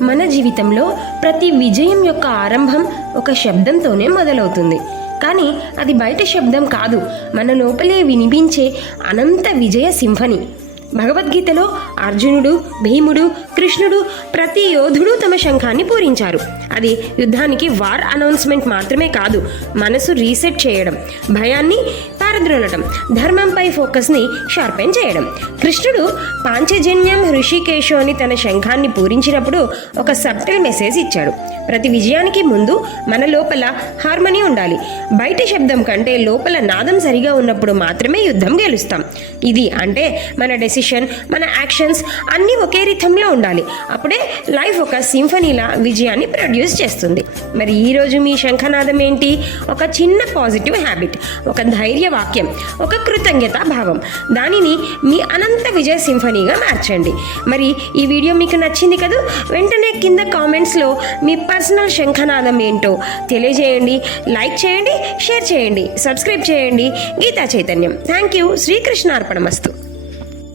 మన జీవితంలో ప్రతి విజయం యొక్క ఆరంభం ఒక శబ్దంతోనే మొదలవుతుంది. కానీ అది బయట శబ్దం కాదు. మన లోపలే వినిపించే అనంత విజయ సింఫని. భగవద్గీతలో అర్జునుడు భీముడు కృష్ణుడు ప్రతి యోధుడు తమ శంఖాన్ని పూరించారు. అది యుద్ధానికి వార్ అనౌన్స్మెంట్ మాత్రమే కాదు మనసు రీసెట్ చేయడం. భయాన్ని పారద్రోలటం ధర్మంపై ఫోకస్ని షార్పెన్ చేయడం. కృష్ణుడు పాంచజన్యం హృషికేశు అని తన శంఖాన్ని పూరించినప్పుడు ఒక సబ్టల్ మెసేజ్ ఇచ్చాడు. ప్రతి విజయానికి ముందు మన లోపల హార్మనీ ఉండాలి. బయట శబ్దం కంటే లోపల నాదం సరిగా ఉన్నప్పుడు మాత్రమే యుద్ధం గెలుస్తాం. ఇది అంటే మన డెసిషన్ మన యాక్షన్స్ అన్నీ ఒకే రిథంలో ఉండాలి. అప్పుడే లైఫ్ ఒక సింఫనీలా విజయాన్ని ప్రొడ్యూస్ చేస్తుంది. మరి ఈరోజు మీ శంఖనాదం ఏంటి? ఒక చిన్న పాజిటివ్ హ్యాబిట్ ఒక ధైర్య వాక్యం ఒక కృతజ్ఞత భావం. దానిని మీ అనంత విజయ సింఫనీగా మార్చండి. మరి ఈ వీడియో మీకు నచ్చింది కదూ? వెంటనే కింద కామెంట్స్లో మీ పర్సనల్ శంఖనాదం ఏంటో తెలియజేయండి లైక్ చేయండి షేర్ చేయండి సబ్స్క్రైబ్ చేయండి. గీతా చైతన్యం. థ్యాంక్ యూ శ్రీకృష్ణార్పణమస్తు.